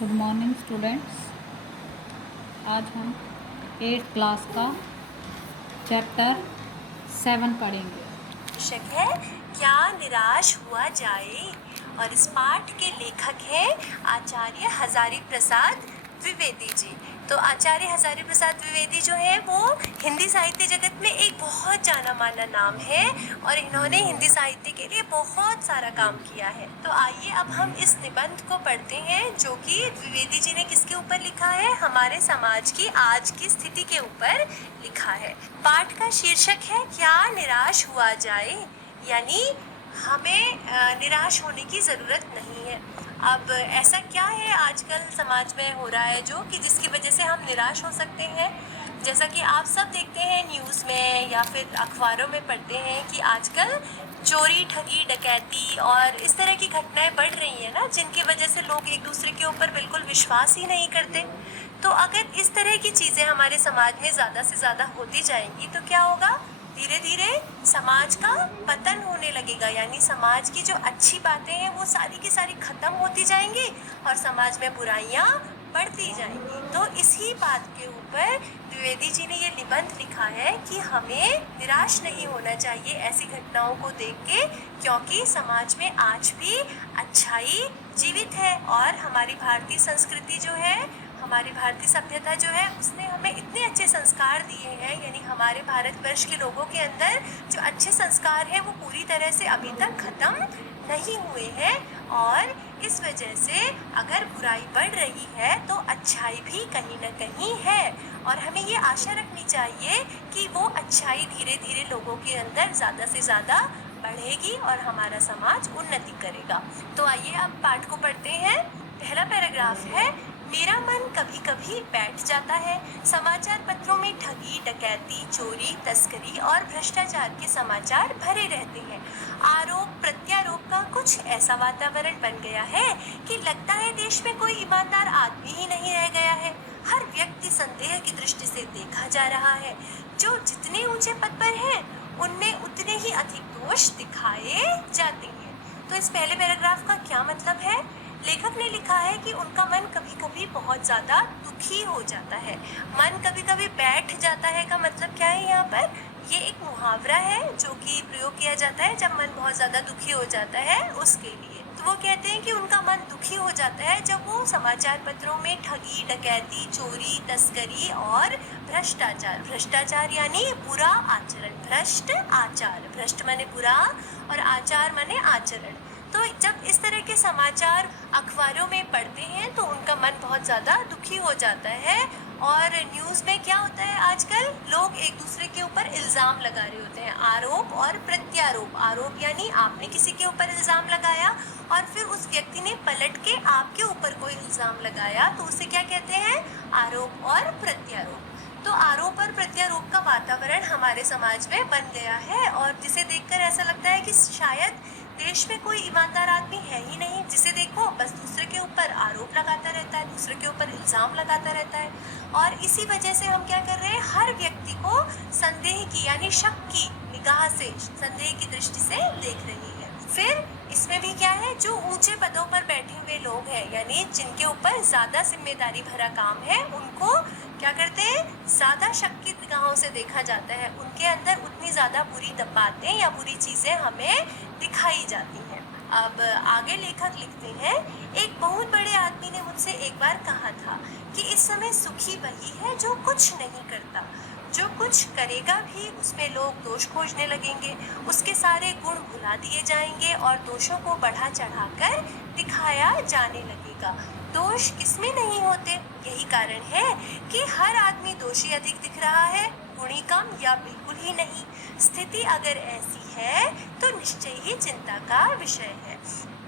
Good morning students. आज हम 8th class का चैप्टर 7 पढ़ेंगे। शीर्षक है क्या निराश हुआ जाए और इस पाठ के लेखक हैं आचार्य हजारी प्रसाद द्विवेदी जी। तो आचार्य हजारी प्रसाद द्विवेदी जो है वो हिंदी साहित्य जगत में एक बहुत जाना माना नाम है और इन्होंने हिंदी साहित्य के लिए बहुत सारा काम किया है। तो आइए अब हम इस निबंध को पढ़ते हैं जो कि द्विवेदी जी ने किसके ऊपर लिखा है, हमारे समाज की आज की स्थिति के ऊपर लिखा है। पाठ का शीर्षक है क्या निराश हुआ जाए, यानी हमें निराश होने की जरूरत नहीं है। अब ऐसा क्या है आजकल समाज में हो रहा है जो कि जिसकी वजह से हम निराश हो सकते हैं। जैसा कि आप सब देखते हैं न्यूज़ में या फिर अखबारों में पढ़ते हैं कि आजकल चोरी, ठगी, डकैती और इस तरह की घटनाएं बढ़ रही हैं ना, जिनकी वजह से लोग एक दूसरे के ऊपर बिल्कुल विश्वास ही नहीं करते। तो अगर इस तरह की चीज़ें हमारे समाज में ज़्यादा से ज़्यादा होती जाएंगी तो क्या होगा, धीरे धीरे समाज का पतन होने लगेगा, यानी समाज की जो अच्छी बातें हैं वो सारी की सारी खत्म होती जाएंगी और समाज में बुराइयां बढ़ती जाएंगी। तो इसी बात के ऊपर द्विवेदी जी ने ये निबंध लिखा है कि हमें निराश नहीं होना चाहिए ऐसी घटनाओं को देख के, क्योंकि समाज में आज भी अच्छाई जीवित है और हमारी भारतीय संस्कृति जो है, हमारी भारतीय सभ्यता जो है, उसने हमें इतने अच्छे संस्कार दिए हैं, यानी हमारे भारतवर्ष के लोगों के अंदर जो अच्छे संस्कार हैं वो पूरी तरह से अभी तक खत्म नहीं हुए हैं। और इस वजह से अगर बुराई बढ़ रही है तो अच्छाई भी कहीं ना कहीं है और हमें ये आशा रखनी चाहिए कि वो अच्छाई धीरे धीरे लोगों के अंदर ज़्यादा से ज़्यादा बढ़ेगी और हमारा समाज उन्नति करेगा। तो आइए अब पाठ को पढ़ते हैं। पहला पैराग्राफ है, मेरा मन कभी कभी बैठ जाता है। समाचार पत्रों में ठगी, डकैती, चोरी, तस्करी और भ्रष्टाचार के समाचार भरे रहते हैं। आरोप प्रत्यारोप का कुछ ऐसा वातावरण बन गया है कि लगता है देश में कोई ईमानदार आदमी ही नहीं रह गया है। हर व्यक्ति संदेह की दृष्टि से देखा जा रहा है। जो जितने ऊंचे पद पर हैं उनमें उतने ही अधिक दोष दिखाए जाते हैं। तो इस पहले पैराग्राफ का क्या मतलब है? लेखक ने लिखा है कि उनका मन कभी कभी बहुत ज़्यादा दुखी हो जाता है। मन कभी कभी बैठ जाता है का मतलब क्या है यहाँ पर? ये एक मुहावरा है जो कि प्रयोग किया जाता है जब मन बहुत ज़्यादा दुखी हो जाता है उसके लिए। तो वो कहते हैं कि उनका मन दुखी हो जाता है जब वो समाचार पत्रों में ठगी, डकैती, चोरी, तस्करी और भ्रष्टाचार, भ्रष्टाचार यानी बुरा आचरण, भ्रष्ट आचार, भ्रष्ट माने बुरा और आचार माने आचरण। तो जब इस तरह के समाचार अखबारों में पढ़ते हैं तो उनका मन बहुत ज़्यादा दुखी हो जाता है। और न्यूज़ में क्या होता है आजकल, लोग एक दूसरे के ऊपर इल्ज़ाम लगा रहे होते हैं, आरोप और प्रत्यारोप। आरोप यानी आपने किसी के ऊपर इल्ज़ाम लगाया और फिर उस व्यक्ति ने पलट के आपके ऊपर कोई इल्ज़ाम लगाया, तो उसे क्या कहते हैं? आरोप और प्रत्यारोप। तो आरोप और प्रत्यारोप का वातावरण हमारे समाज में बन गया है और जिसे देखकर ऐसा लगता है कि शायद देश में कोई ईमानदार आदमी है ही नहीं। जिसे देखो बस दूसरे के ऊपर आरोप लगाता रहता है, दूसरे के ऊपर इल्ज़ाम लगाता रहता है और इसी वजह से हम क्या कर रहे हैं, हर व्यक्ति को संदेह की यानी शक की निगाह से, संदेह की दृष्टि से देख रही है। फिर इसमें भी क्या है, जो ऊंचे पदों पर बैठे हुए लोग हैं यानी जिनके ऊपर ज़्यादा जिम्मेदारी भरा काम है, उनको क्या करते हैं, ज़्यादा शक की निगाहों से देखा जाता है। उनके अंदर उतनी ज़्यादा बुरी बातें या बुरी चीज़ें हमें दिखाई जाती हैं। अब आगे लेखक लिखते हैं, एक बहुत बड़े आदमी ने मुझसे एक बार कहा था कि इस समय सुखी वही है जो कुछ नहीं करता। जो कुछ करेगा भी उसमें लोग दोष खोजने लगेंगे, उसके सारे गुण भुला दिए जाएंगे और दोषों को बढ़ा चढ़ाकर दिखाया जाने लगेगा। दोष किसमें नहीं होते? यही कारण है कि हर आदमी दोषी अधिक दिख रहा है, गुणी कम या बिल्कुल ही नहीं। स्थिति अगर ऐसी है तो निश्चय ही चिंता का विषय है।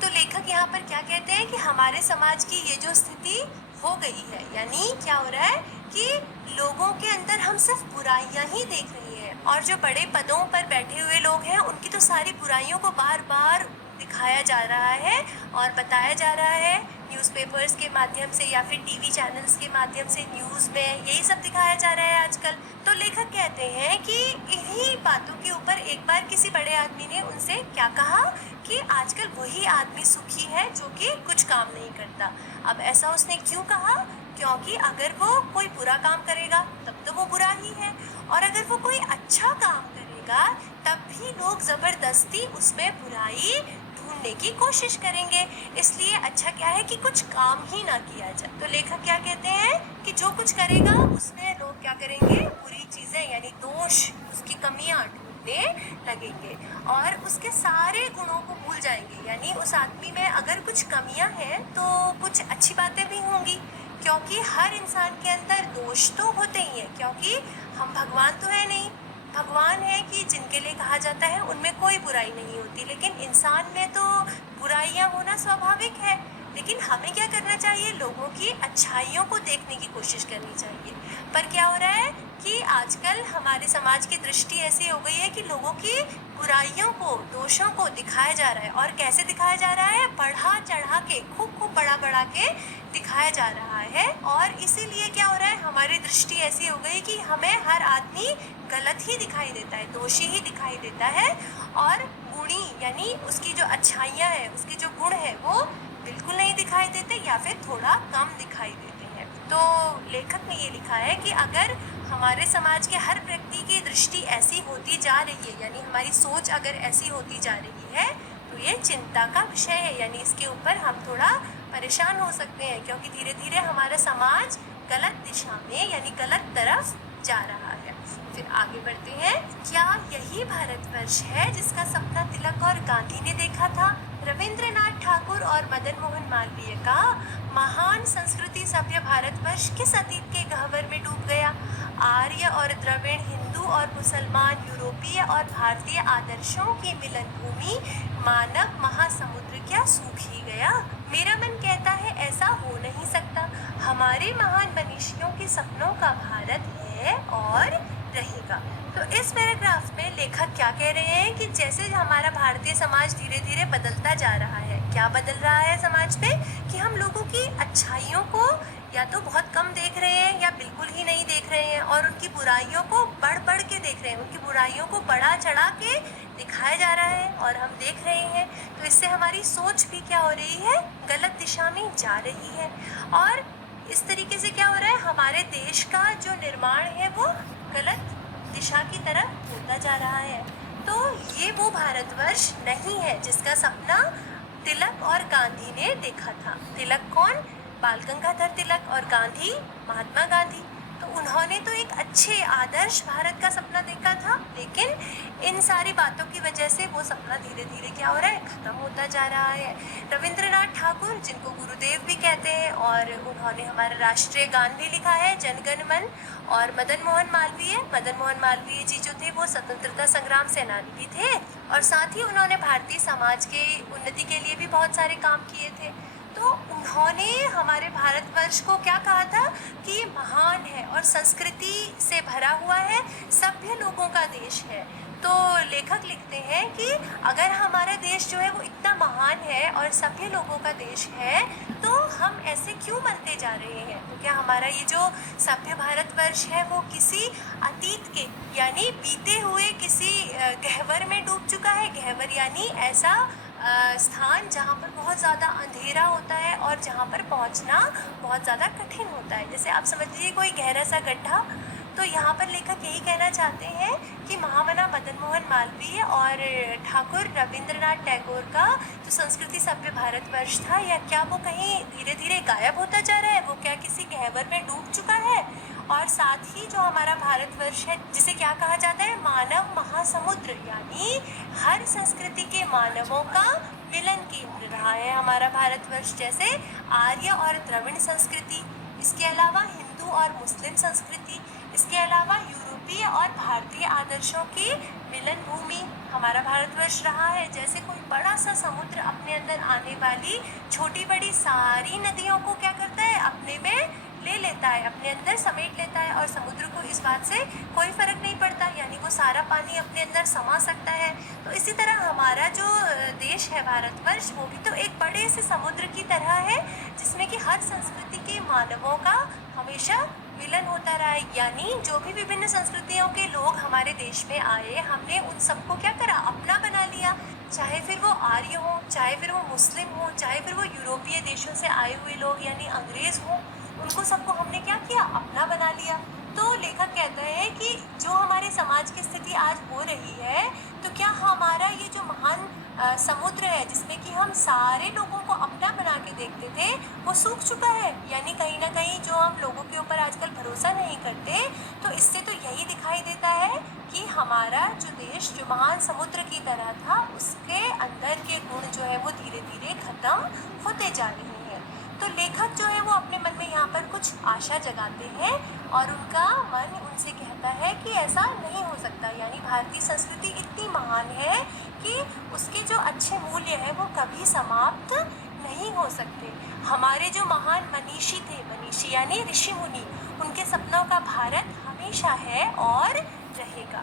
तो लेखक यहाँ पर क्या कहते हैं कि हमारे समाज की ये जो स्थिति हो गई है, यानी क्या हो रहा है कि लोगों के अंदर हम सिर्फ बुराइयां ही देख रहे हैं और जो बड़े पदों पर बैठे हुए लोग हैं उनकी तो सारी बुराइयों को बार बार दिखाया जा रहा है और बताया जा रहा है न्यूज़पेपर्स के माध्यम से या फिर टीवी चैनल्स के माध्यम से, न्यूज़ में यही सब दिखाया जा रहा है आजकल। तो लेखक कहते हैं कि इन्हीं बातों के ऊपर एक बार किसी बड़े आदमी ने उनसे क्या कहा कि आजकल वही आदमी सुखी है जो कि कुछ काम नहीं करता। अब ऐसा उसने क्यों कहा? क्योंकि अगर वो कोई बुरा काम करेगा तब तो वो बुरा ही है, और अगर वो कोई अच्छा काम करेगा तब भी लोग ज़बरदस्ती उसमें बुराई ढूंढने की कोशिश करेंगे। इसलिए अच्छा क्या है कि कुछ काम ही ना किया जाए। तो लेखक क्या कहते हैं कि जो कुछ करेगा उसमें लोग क्या करेंगे, बुरी चीज़ें यानी दोष, उसकी कमियां ढूंढने लगेंगे और उसके सारे गुणों को भूल जाएंगे। यानी उस आदमी में अगर कुछ कमियां हैं तो कुछ अच्छी बातें भी होंगी, क्योंकि हर इंसान के अंदर दोष तो होते ही हैं, क्योंकि हम भगवान तो है नहीं। भगवान है कि जिनके लिए कहा जाता है उनमें कोई बुराई नहीं होती, लेकिन इंसान में तो बुराइयां होना स्वाभाविक है। लेकिन हमें क्या करना चाहिए, लोगों की अच्छाइयों को देखने की कोशिश करनी चाहिए। पर क्या हो रहा है कि आजकल हमारे समाज की दृष्टि ऐसी हो गई है कि लोगों की बुराइयों को, दोषों को दिखाया जा रहा है। और कैसे दिखाया जा रहा है? बढ़ा चढ़ा के, खूब खूब बड़ा बड़ा के दिखाया जा रहा है। और इसीलिए क्या हो रहा है, हमारी दृष्टि ऐसी हो गई कि हमें हर आदमी गलत ही दिखाई देता है, दोषी ही दिखाई देता है, और गुणी यानी उसकी जो अच्छाइयाँ हैं, उसके जो गुण है वो बिल्कुल नहीं दिखाई देते या फिर थोड़ा कम दिखाई देते हैं। तो लेखक ने ये लिखा है कि अगर हमारे समाज के हर व्यक्ति की दृष्टि ऐसी होती जा रही है, यानी हमारी सोच अगर ऐसी होती जा रही है, तो ये चिंता का विषय है। यानी इसके ऊपर हम थोड़ा परेशान हो सकते हैं, क्योंकि धीरे धीरे हमारा समाज गलत दिशा में यानी गलत तरफ जा रहा है। फिर आगे बढ़ते हैं। क्या यही भारतवर्ष है जिसका सपना तिलक और गांधी ने देखा था? रविंद्रनाथ ठाकुर और मदन मोहन मालवीय का महान संस्कृति सभ्य भारतवर्ष किस अतीत के गह्वर में डूब गया? आर्य और द्रविड़, हिंदू और मुसलमान, यूरोपीय और भारतीय आदर्शों की मिलन भूमि मानव महासमुद्र क्या सूख ही गया? मेरा मन कहता है ऐसा हो नहीं सकता। हमारे महान मनीषियों के सपनों का भारत है और रहेगा। तो इस पैराग्राफ में लेखक क्या कह रहे हैं कि जैसे हमारा भारतीय समाज धीरे धीरे बदलता जा रहा है, क्या बदल रहा है समाज में, कि हम लोगों की अच्छाइयों को या तो बहुत कम देख रहे हैं या बिल्कुल ही नहीं देख रहे हैं, और उनकी बुराइयों को बढ़ बढ़ के देख रहे हैं, उनकी बुराइयों को बढ़ा चढ़ा के दिखाया जा रहा है और हम देख रहे हैं। तो इससे हमारी सोच भी क्या हो रही है, गलत दिशा में जा रही है। और इस तरीके से क्या हो रहा है, हमारे देश का जो निर्माण है वो गलत दिशा की तरफ होता जा रहा है। तो ये वो भारतवर्ष नहीं है जिसका सपना तिलक और गांधी ने देखा था। तिलक कौन? बाल गंगाधर तिलक, और गांधी महात्मा गांधी। तो उन्होंने तो एक अच्छे आदर्श भारत का सपना देखा था, लेकिन इन सारी बातों की वजह से वो सपना धीरे धीरे क्या हो रहा है, खत्म होता जा रहा है। रविंद्रनाथ ठाकुर, जिनको गुरुदेव भी कहते हैं, और उन्होंने हमारा राष्ट्रीय गान भी लिखा है, जनगण मन। और मदन मोहन मालवीय जी जो थे वो स्वतंत्रता संग्राम सेनानी भी थे, और साथ ही उन्होंने भारतीय समाज के उन्नति के लिए भी बहुत सारे काम किए थे। तो उन्होंने हमारे भारतवर्ष को क्या कहा था कि ये महान है और संस्कृति से भरा हुआ है, सभ्य लोगों का देश है। तो लेखक लिखते हैं कि अगर हमारा देश जो है वो इतना महान है और सभ्य लोगों का देश है, तो हम ऐसे क्यों बनते जा रहे हैं? तो क्या हमारा ये जो सभ्य भारतवर्ष है वो किसी अतीत के यानी बीते हुए किसी गह्वर में डूब चुका है? गह्वर यानी ऐसा स्थान जहाँ पर बहुत ज़्यादा अंधेरा होता है और जहाँ पर पहुँचना बहुत ज़्यादा कठिन होता है। जैसे आप समझ लीजिए कोई गहरा सा गड्ढा। तो यहाँ पर लेखक यही कहना चाहते हैं कि महामना मदन मोहन मालवीय और ठाकुर रविंद्रनाथ टैगोर का जो संस्कृति सभ्य भारतवर्ष था, या क्या वो कहीं धीरे धीरे गायब होता जा रहा है? वो क्या किसी गह्वर में डूब चुका है? और साथ ही जो हमारा भारतवर्ष है, जिसे क्या कहा जाता है, मानव महासमुद्र, यानी हर संस्कृति के मानवों का मिलन केंद्र रहा है हमारा भारतवर्ष। जैसे आर्य और द्रविड़ संस्कृति, इसके अलावा हिंदू और मुस्लिम संस्कृति, इसके अलावा यूरोपीय और भारतीय आदर्शों की मिलन भूमि हमारा भारतवर्ष रहा है। जैसे कोई बड़ा सा समुद्र अपने अंदर आने वाली छोटी बड़ी सारी नदियों को क्या करता है, अपने में ले लेता है, अपने अंदर समेट लेता है और समुद्र को इस बात से कोई फ़र्क नहीं पड़ता, यानी वो सारा पानी अपने अंदर समा सकता है। तो इसी तरह हमारा जो देश है भारतवर्ष, वो भी तो एक बड़े से समुद्र की तरह है, जिसमें कि हर संस्कृति के मानवों का हमेशा विलन होता रहा है। यानी जो भी विभिन्न संस्कृतियों के लोग हमारे देश में आए, हमने उन सबको क्या करा, अपना बना लिया। चाहे फिर वो आर्य हो, चाहे फिर वो मुस्लिम हो, चाहे फिर वो यूरोपीय देशों से आए हुए लोग यानी अंग्रेज़ हो, उनको सबको हमने क्या किया, अपना बना लिया। तो लेखक कहता है कि जो हमारे समाज की स्थिति आज हो रही है, तो क्या हमारा ये जो महान समुद्र है, जिसमें कि हम सारे लोगों को अपना बना के देखते थे, वो सूख चुका है। यानी कहीं ना कहीं जो हम लोगों के ऊपर आजकल भरोसा नहीं करते, तो इससे तो यही दिखाई देता है कि हमारा जो देश जो महान समुद्र की तरह था, उसके अंदर के गुण जो है वो धीरे धीरे खत्म होते जा रहे हैं। तो लेखक जो है वो अपने मन में यहाँ पर कुछ आशा जगाते हैं और उनका मन उनसे कहता है कि ऐसा नहीं हो सकता। यानी भारतीय संस्कृति इतनी महान है कि उसके जो अच्छे मूल्य हैं वो कभी समाप्त नहीं हो सकते। हमारे जो महान मनीषी थे, मनीषी यानी ऋषि मुनि, उनके सपनों का भारत हमेशा है और रहेगा।